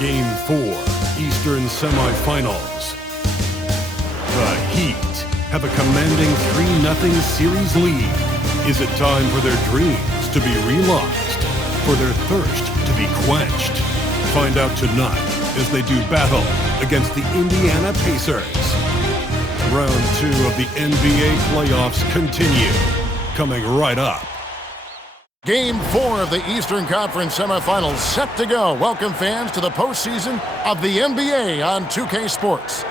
Game 4, Eastern Semifinals. The Heat have a commanding 3-0 series lead. Is it time for their dreams to be realized? For their thirst to be quenched? Find out tonight as they do battle against the Indiana Pacers. Round 2 of the NBA playoffs continue. Coming right up. Game 4 of the Eastern Conference semifinals set to go. Welcome fans to the postseason of the NBA on 2K Sports.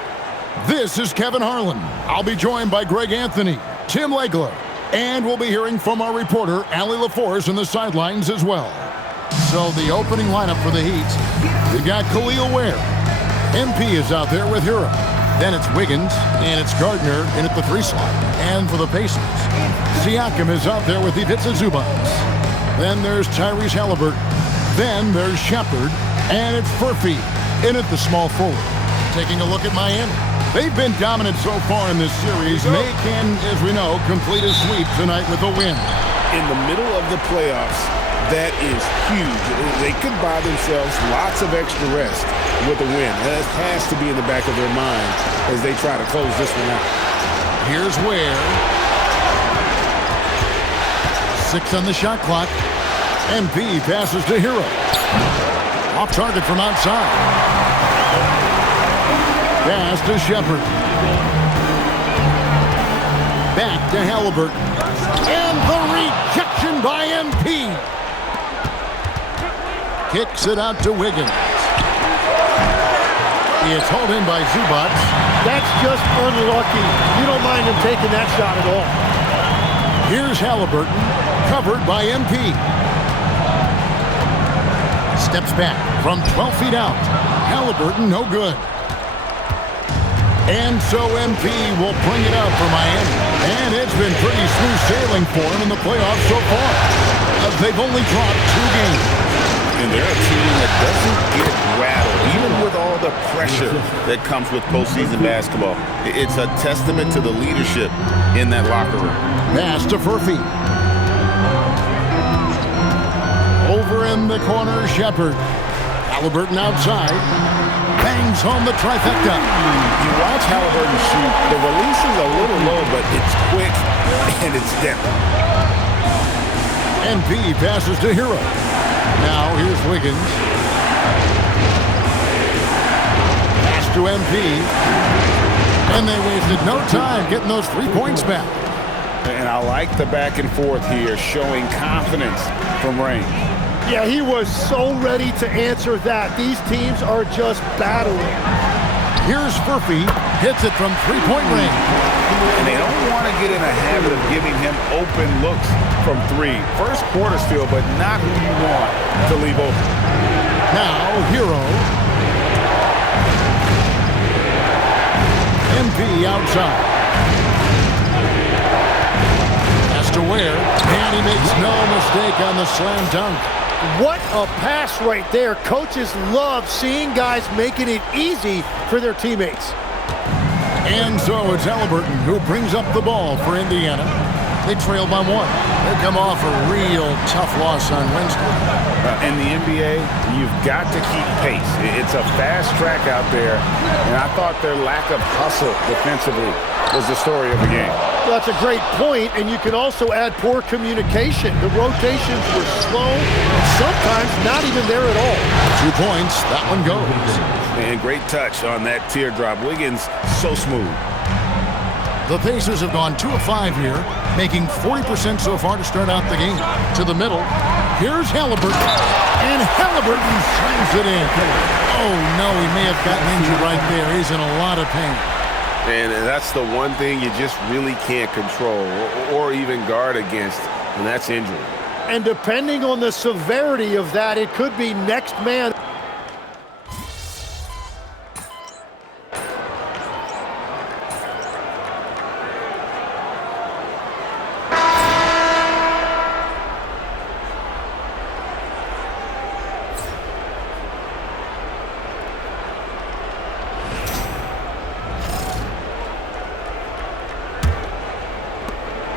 This is Kevin Harlan. I'll be joined by Greg Anthony, Tim Legler, and we'll be hearing from our reporter, Allie LaForce, on the sidelines as well. So the opening lineup for the Heat, we got Khalil Ware. MP is out there with Hero. Then it's Wiggins, and it's Gardner in at the 3 slot. And for the Pacers, Siakam is out there with Ivica Zubac. Then there's Tyrese Halliburton. Then there's Shepard. And it's Furphy in at the small forward. Taking a look at Miami. They've been dominant so far in this series. They can, as we know, complete a sweep tonight with a win. In the middle of the playoffs, that is huge. They could buy themselves lots of extra rest with a win. That has to be in the back of their mind as they try to close this one out. Here's Ware. 6 on the shot clock. MP passes to Hero. Off target from outside. Pass to Shepard. Back to Halliburton. And the rejection by MP. Kicks it out to Wiggins. It's hauled in by Zubac. That's just unlucky. You don't mind him taking that shot at all. Here's Halliburton, covered by MP. Steps back from 12 feet out. Halliburton, no good. And so MP will bring it up for Miami. And it's been pretty smooth sailing for him in the playoffs so far. They've only dropped 2 games. And they're a team that doesn't get rattled, even with all the pressure that comes with postseason basketball. It's a testament to the leadership in that locker room. Pass to Furphy. Over in the corner, Shepard. Halliburton outside. Bangs home the trifecta. You watch Halliburton shoot. The release is a little low, but it's quick and it's depth. MP passes to Hero. Now here's Wiggins. Pass to MP. And they wasted no time getting those 3 points back. And I like the back and forth here, showing confidence from range. Yeah, he was so ready to answer that. These teams are just battling. Here's Furphy. Hits it from 3-point range. And they don't want to get in a habit of giving him open looks from 3. First quarter still, but not who you want to leave open. Now, Hero. MP outside. Pass to Ware. And he makes no mistake on the slam dunk. What a pass right there. Coaches love seeing guys making it easy for their teammates. And so it's Halliburton who brings up the ball for Indiana. They trail by 1. They come off a real tough loss on Wednesday. In the NBA, you've got to keep pace. It's a fast track out there, and I thought their lack of hustle defensively was the story of the game. Well, that's a great point, and you can also add poor communication. The rotations were slow, sometimes not even there at all. 2 points, that one goes. And great touch on that teardrop. Wiggins, so smooth. The Pacers have gone 2 of 5 here, making 40% so far to start out the game. To the middle, here's Halliburton. And Halliburton slams it in. Oh, no, he may have gotten injured right there. He's in a lot of pain. And that's the one thing you just really can't control or even guard against, and that's injury. And depending on the severity of that, it could be next man.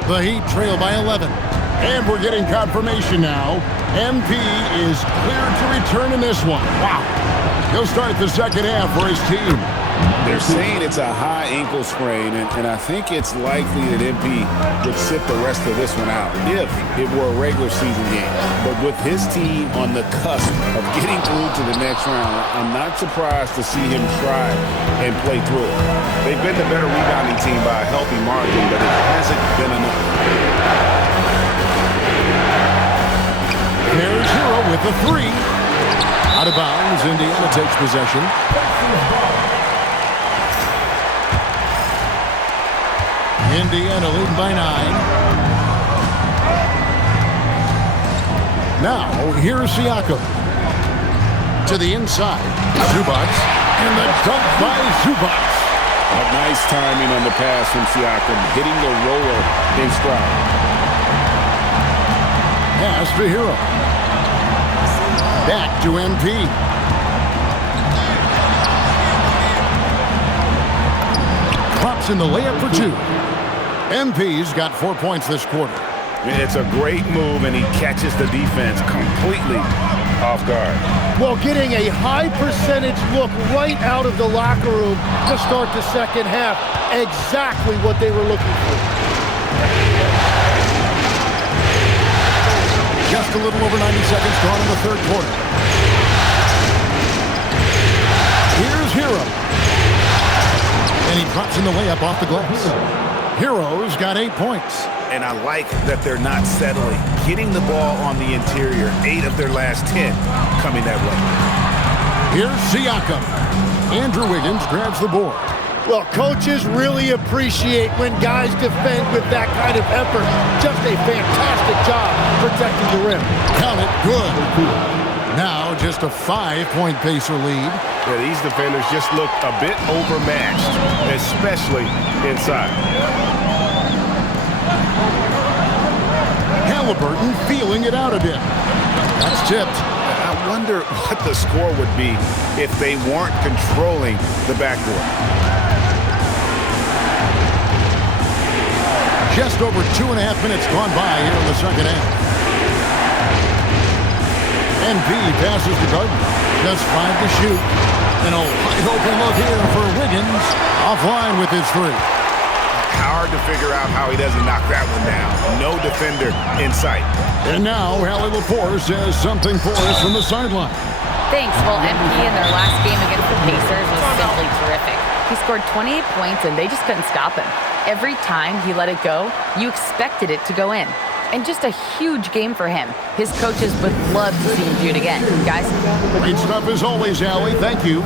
The Heat trail by 11. And we're getting confirmation now. MP is cleared to return in this one. Wow. He'll start the second half for his team. They're saying it's a high ankle sprain, and I think it's likely that MP would sit the rest of this one out if it were a regular season game. But with his team on the cusp of getting through to the next round, I'm not surprised to see him try and play through it. They've been the better rebounding team by a healthy margin, but it hasn't been enough. There's Hero with the three. Out of bounds, Indiana takes possession. Indiana leading by 9. Now, here's Siakam. To the inside. Zubac. And the dunk by Zubac. A nice timing on the pass from Siakam, hitting the roller in stride. Pass to Hero. Back to MP. Drops in the layup for 2. MP's got 4 points this quarter. It's a great move, and he catches the defense completely off guard. Well, getting a high percentage look right out of the locker room to start the second half. Exactly what they were looking for. Just a little over 90 seconds gone in the third quarter. Here's Hero. And he drops in the layup off the glass. Hero's got 8 points. And I like that they're not settling. Getting the ball on the interior, 8 of their last 10 coming that way. Here's Siakam. Andrew Wiggins grabs the board. Well, coaches really appreciate when guys defend with that kind of effort. Just a fantastic job protecting the rim. Count it, good. Now just a 5-point Pacer lead. Yeah, these defenders just look a bit overmatched, especially inside. Halliburton feeling it out a bit. That's tipped. I wonder what the score would be if they weren't controlling the backboard. Just over 2.5 minutes gone by here in the second half. NP passes to Gardner. Just 5 to shoot. And a wide open look here for Wiggins. Offline with his 3. Hard to figure out how he doesn't knock that one down. No defender in sight. And now Hallie Lepore says something for us from the sideline. Thanks. Well, MP in their last game against the Pacers was simply terrific. He scored 28 points, and they just couldn't stop him. Every time he let it go, you expected it to go in. And just a huge game for him. His coaches would love to see him do it again. Guys? Great stuff as always, Hallie. Thank you.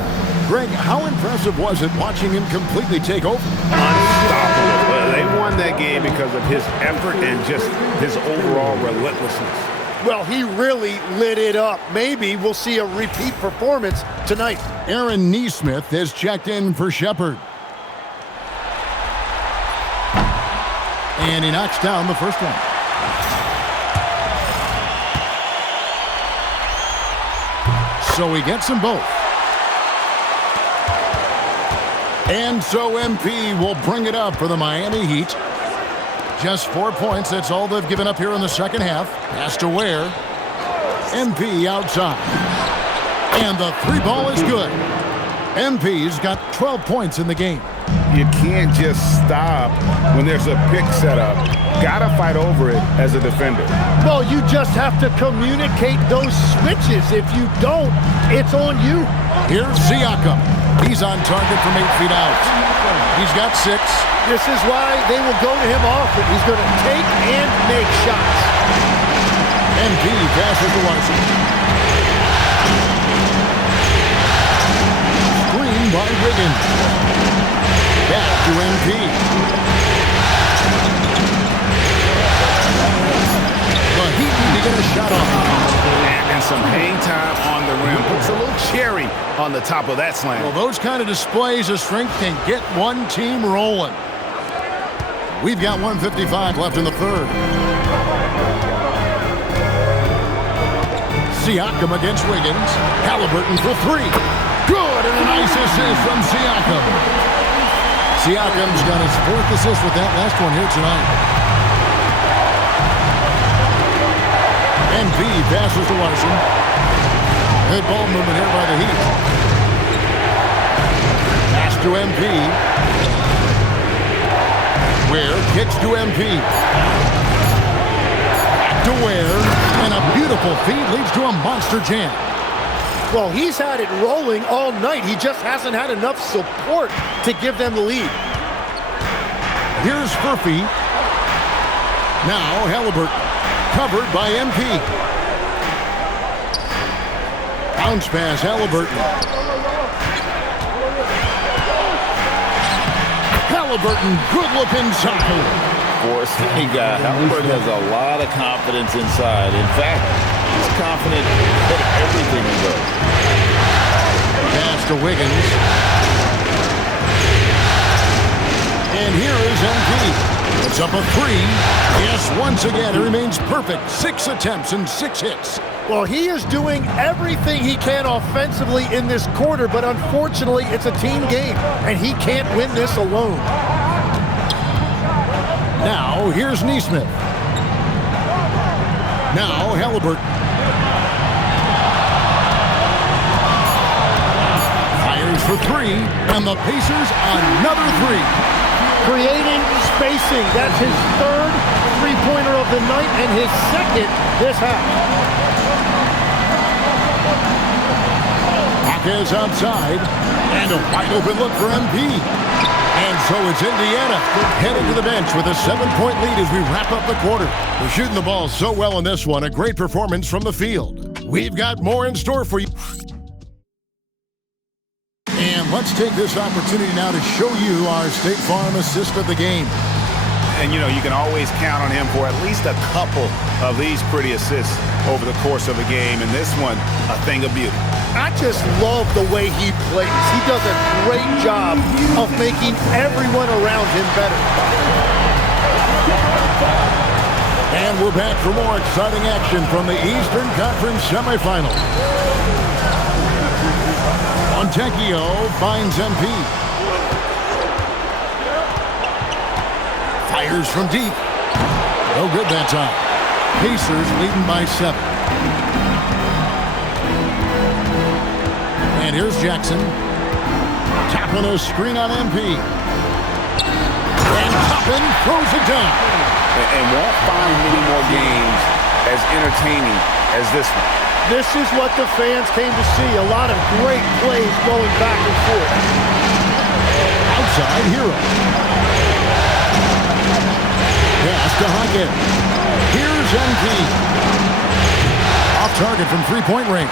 Greg, how impressive was it watching him completely take over? Unstoppable. They won that game because of his effort and just his overall relentlessness. Well, he really lit it up. Maybe we'll see a repeat performance tonight. Aaron Nesmith has checked in for Shepherd. And he knocks down the first one. So he gets them both. And so MP will bring it up for the Miami Heat. Just 4 points, that's all they've given up here in the second half. Pass to Ware. MP outside. And the 3-ball is good. MP's got 12 points in the game. You can't just stop when there's a pick set up. Gotta fight over it as a defender. Well, you just have to communicate those switches. If you don't, it's on you. Here's Siakam. He's on target from 8 feet out. He's got 6. This is why they will go to him often. He's going to take and make shots. MP passes to Larson. Screen by Wiggins. Back to MP. The Heat need to get a shot off. And some hang time on the rim. Puts a little cherry on the top of that slam. Well, those kind of displays of strength can get one team rolling. We've got 1:55 left in the third. Siakam against Wiggins. Halliburton for 3. Good, and a nice assist from Siakam. Siakam's got his 4th assist with that last one here tonight. MP passes to Larson. Good ball movement here by the Heat. Pass to MP. Ware kicks to MP. Back to Ware. And a beautiful feed leads to a monster jam. Well, he's had it rolling all night. He just hasn't had enough support to give them the lead. Here's Furphy. Now Halliburton. Covered by MP. Bounce pass, Halliburton. Halliburton, good look inside. Forcing Halliburton has a lot of confidence inside. In fact, he's confident in everything he does. Pass to Wiggins. And here is MP. It's up a three. Yes, once again, it remains perfect. 6 attempts and 6 hits. Well, he is doing everything he can offensively in this quarter, but unfortunately, it's a team game, and he can't win this alone. Now, here's Nesmith. Now, Halliburton. Fires for 3, and the Pacers another 3. Creating spacing. That's his third three-pointer of the night and his second this half. Jaquez outside, and a wide open look for MP. And so it's Indiana heading to the bench with a 7-point lead as we wrap up the quarter. They're shooting the ball so well in this one. A great performance from the field. We've got more in store for you. And let's take this opportunity now to show you our State Farm assist of the game. And, you can always count on him for at least a couple of these pretty assists over the course of a game. And this one, a thing of beauty. I just love the way he plays. He does a great job of making everyone around him better. And we're back for more exciting action from the Eastern Conference semifinals. Montecchio finds MP. Fires from deep. No good that time. Pacers leading by 7. And here's Jackson. Tapping a screen on MP. And Toppin throws it down. And won't find many more games as entertaining as this one. This is what the fans came to see. A lot of great plays going back and forth. Outside Hero. Pass to Hagen. Here's MP. Off target from three-point range.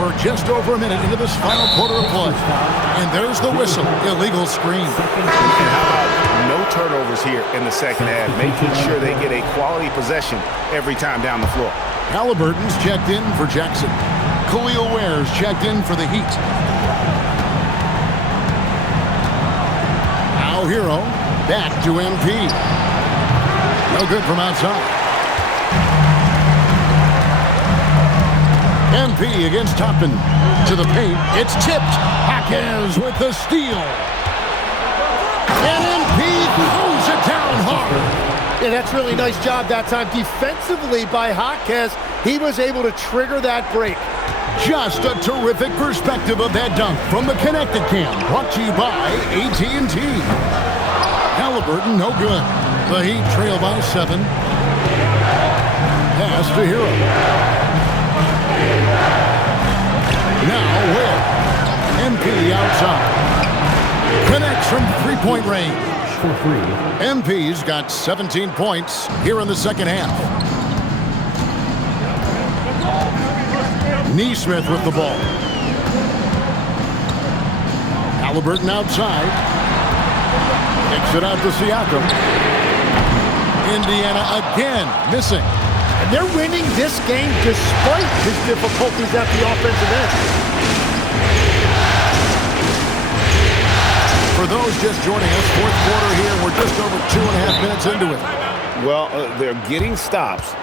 We're just over a minute into this final quarter of play. And there's the whistle. Illegal screen. And how about no turnovers here in the second half, making sure they get a quality possession every time down the floor. Halliburton's checked in for Jackson. Khalil Ware's checked in for the Heat. Now Hero, back to MP. No good from outside. MP against Toppin. To the paint, it's tipped. Jaquez with the steal. And MP throws it down hard. Yeah, that's really nice job that time. Defensively by Jaquez, he was able to trigger that break. Just a terrific perspective of that dunk from the Connected Cam, brought to you by AT&T. Halliburton, no good. The Heat trail by 7. Pass to Hero. Now Ware. MP outside. Connects from three-point range. MP's got 17 points here in the second half. Nesmith with the ball. Halliburton outside. Kicks it out to Siakam. Indiana again missing. And they're winning this game despite his difficulties at the offensive end. For those just joining us, fourth quarter here. We're just over 2.5 minutes into it. Well, they're getting stops,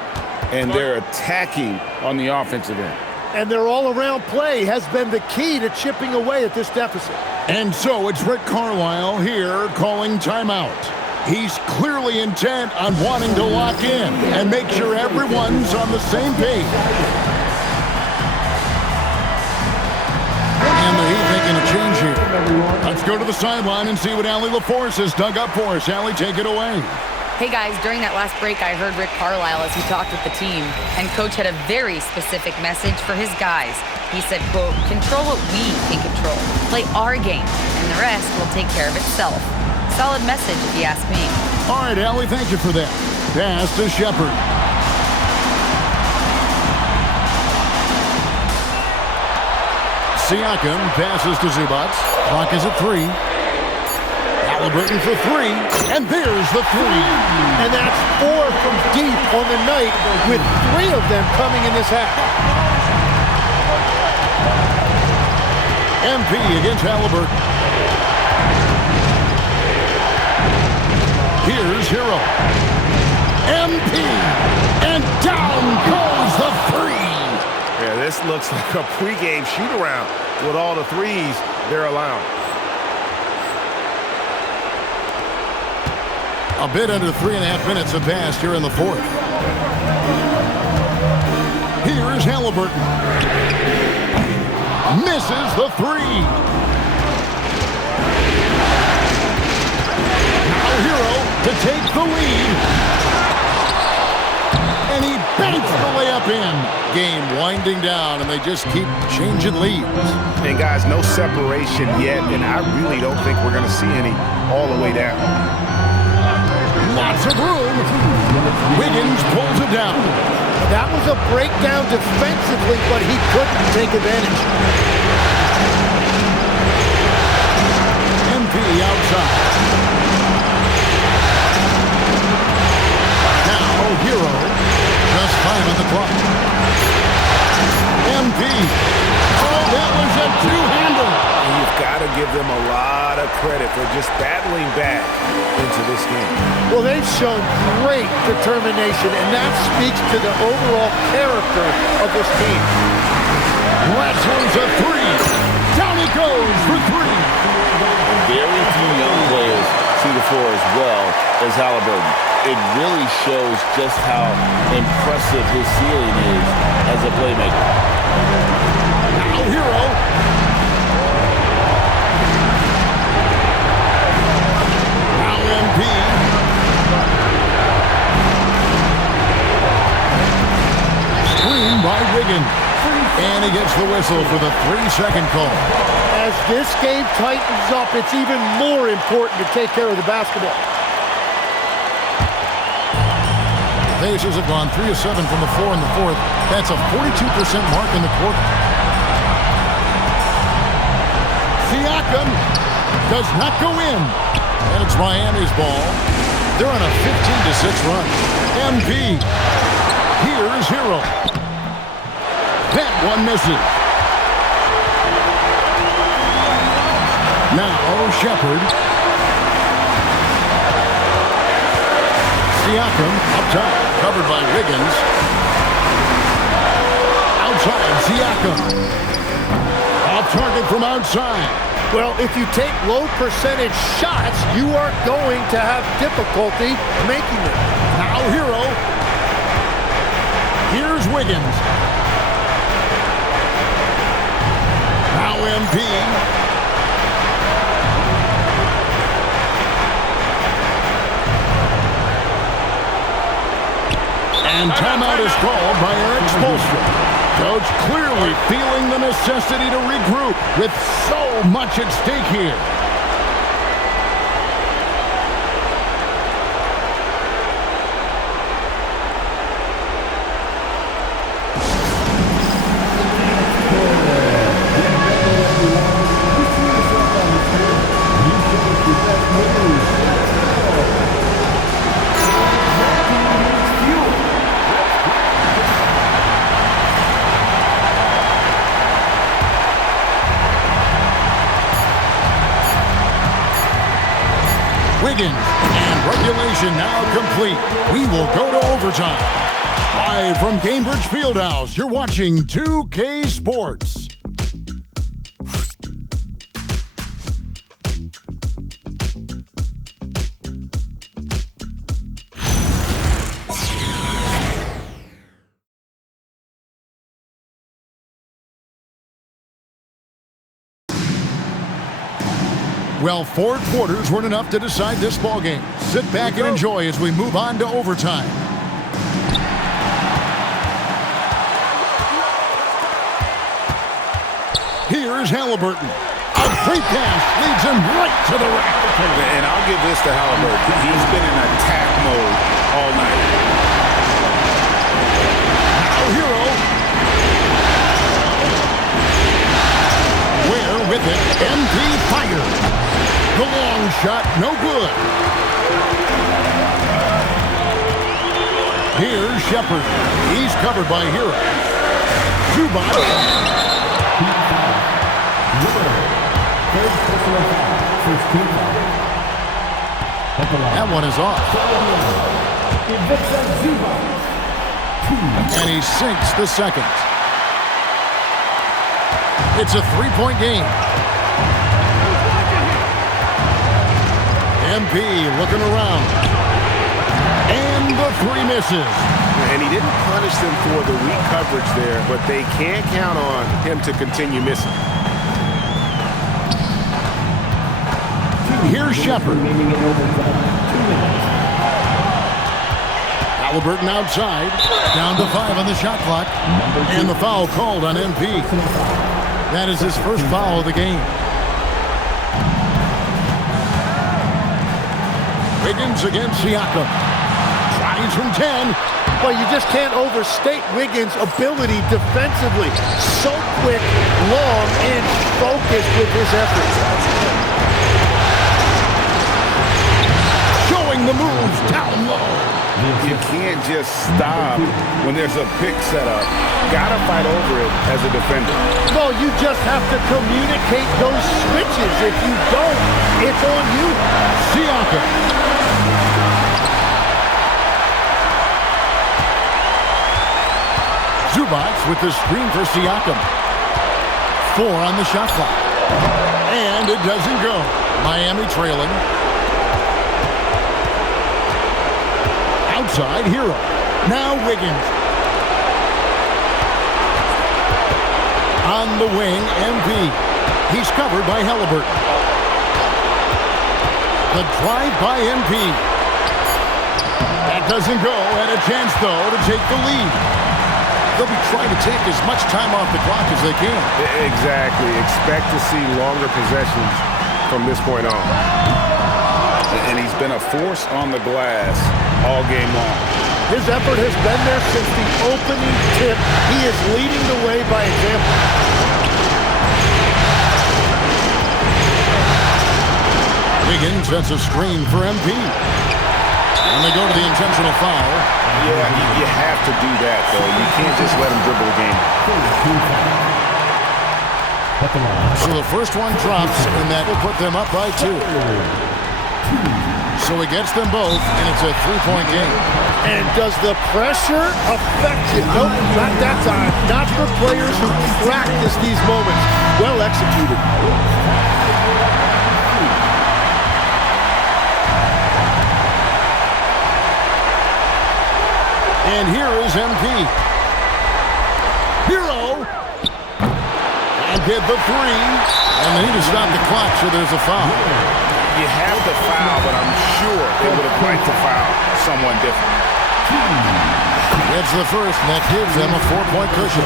and they're attacking on the offensive end. And their all-around play has been the key to chipping away at this deficit. And so it's Rick Carlisle here calling timeout. He's clearly intent on wanting to lock in and make sure everyone's on the same page. And the Heat making a change here. Let's go to the sideline and see what Allie LaForce has dug up for us. Allie, take it away. Hey guys, during that last break, I heard Rick Carlisle as he talked with the team, and Coach had a very specific message for his guys. He said, quote, control what we can control, play our game, and the rest will take care of itself. Solid message if you ask me. All right, Allie, thank you for that. Pass to Shepard. Siakam passes to Zubac. Clock is at 3. Halliburton for 3, and there's the 3. And that's 4 from deep on the night, with 3 of them coming in this half. MP against Halliburton. Here's Hero. MP, and down goes the 3. Yeah, this looks like a pregame shoot-around with all the threes they're allowing. A bit under 3.5 minutes have passed here in the fourth. Here's Halliburton. Misses the 3. Now Hero to take the lead. And he banks the layup in. Game winding down, and they just keep changing leads. And guys, no separation yet, and I really don't think we're going to see any all the way down. Lots of room. Wiggins pulls it down. That was a breakdown defensively, but he couldn't take advantage. MP outside. Now Hero. Just 5 on the clock. MP. Oh, that was a two-hander. You've got to give them a lot of credit for just battling back into this game. Well, they've shown great determination, and that speaks to the overall character of this team. Last one's a 3. Down he goes for 3. Very few young players see the floor as well as Halliburton. It really shows just how impressive his ceiling is as a playmaker. Now Hero. Now MP. Screen by Wiggins. And he gets the whistle for the 3-second call. As this game tightens up, it's even more important to take care of the basketball. The Pacers have gone 3 of 7 from the floor in the fourth. That's a 42% mark in the quarter. Siakam does not go in. And it's Miami's ball. They're on a 15-6 run. MP. Here's Hero. That one misses. Now Shepard. Siakam up top, covered by Wiggins. Outside, Siakam. Off target from outside. Well, if you take low percentage shots, you are going to have difficulty making them. Now Hero. Here's Wiggins. Now MP. And timeout is called by Eric Spoelstra. Coach clearly feeling the necessity to regroup with so much at stake here. Wiggins, and regulation now complete. We will go to overtime. Live from Cambridge Fieldhouse, you're watching 2K Sports. Well, 4 quarters weren't enough to decide this ballgame. Sit back and enjoy as we move on to overtime. Here's Halliburton. A great pass leads him right to the rack. And I'll give this to Halliburton. He's been in attack mode all night. Now Hero. Ware with it. MP fired. The long shot, no good. Here's Shepard. He's covered by Hero. Zubac. That one is off. And he sinks the second. It's a 3-point game. MP looking around. And the 3 misses. And he didn't punish them for the weak coverage there, but they can't count on him to continue missing. Here's Shepard. Halliburton outside. Down to 5 on the shot clock. And the foul called on MP. That is his first foul of the game. Wiggins against Siakam. Tries from 10. Well, you just can't overstate Wiggins' ability defensively. So quick, long, and focused with his efforts. Showing the moves down low. You can't just stop when there's a pick set up. Gotta fight over it as a defender. No, you just have to communicate those switches. If you don't, it's on you. Siakam. Zubac with the screen for Siakam. 4 on the shot clock. And it doesn't go. Miami trailing. Outside, Hero. Now Wiggins. On the wing, MP. He's covered by Halliburton. The drive by MP. That doesn't go, and a chance, though, to take the lead. They'll be trying to take as much time off the clock as they can. Exactly. Expect to see longer possessions from this point on. And he's been a force on the glass all game long. His effort has been there since the opening tip. He is leading the way by example. Wiggins sets a screen for MP. And they go to the intentional foul. Yeah, you have to do that, though. You can't just let him dribble the game. So the first one drops, and that will put them up by 2. So he gets them both, and it's a 3-point game. And does the pressure affect you? Nope, not that time. Not for players who practice these moments. Well executed. And here is MP. Hero. And get the 3. And they need to stop the clock, so there's a foul. You have to foul, but I'm sure they would have liked to foul someone different. Gets the first, and that gives them a 4-point cushion.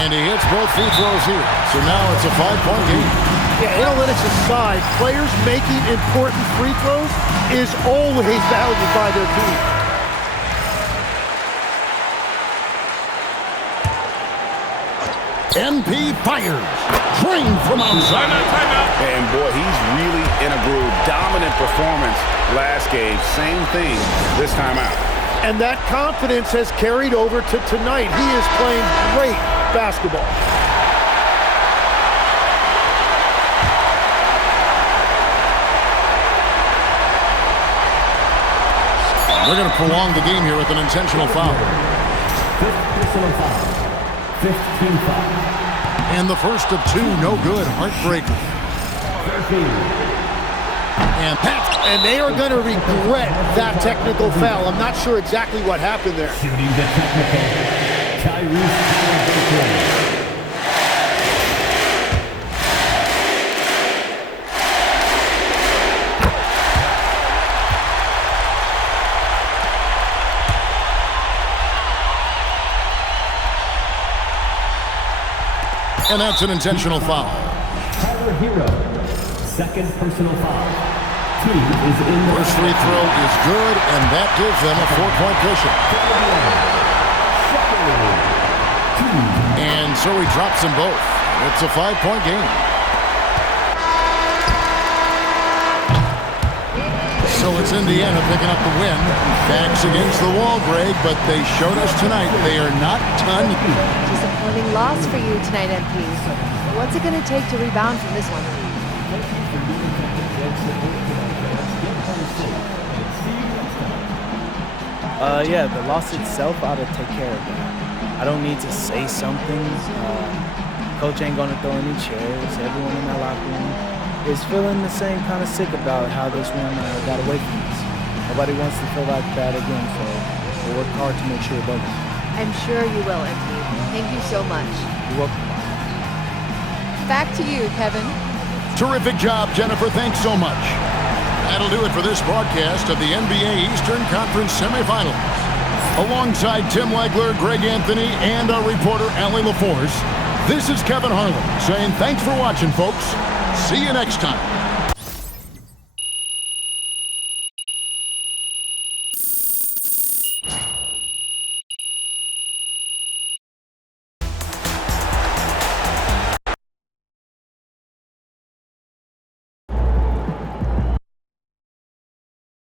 And he hits both free throws here. So now it's a 5-point game. Yeah, analytics aside, players making important free throws is always valued by their team. MP fires. Drained from outside. And boy, he's really in a groove. Dominant performance last game. Same thing this time out. And that confidence has carried over to tonight. He is playing great basketball. They're going to prolong the game here with an intentional foul. Fifth personal foul. 15 foul. And the first of 2, no good. Heartbreaker. 13. And they are going to regret that technical foul. I'm not sure exactly what happened there. Shooting the technical. Tyrese Halliburton. And that's an intentional foul. Tyler Hero, second personal foul. Team is in the First free throw is good, and that gives them a 4-point cushion. And so he drops them both. It's a 5-point game. So it's Indiana picking up the win. Backs against the wall, Greg, but they showed us tonight they are not done. Disappointing loss for you tonight, MP. What's it going to take to rebound from this one? Yeah, the loss itself ought to take care of that. I don't need to say something. Coach ain't going to throw any chairs. Everyone in my locker room is feeling the same kind of sick about how this one got away from us. Nobody wants to feel like that again, so we'll work hard to make sure it doesn't. I'm sure you will, MP. Thank you so much. You're welcome. Back to you, Kevin. Terrific job, Jennifer. Thanks so much. That'll do it for this broadcast of the NBA Eastern Conference Semifinals. Alongside Tim Legler, Greg Anthony, and our reporter, Allie LaForce, this is Kevin Harlan saying thanks for watching, folks. See you next time.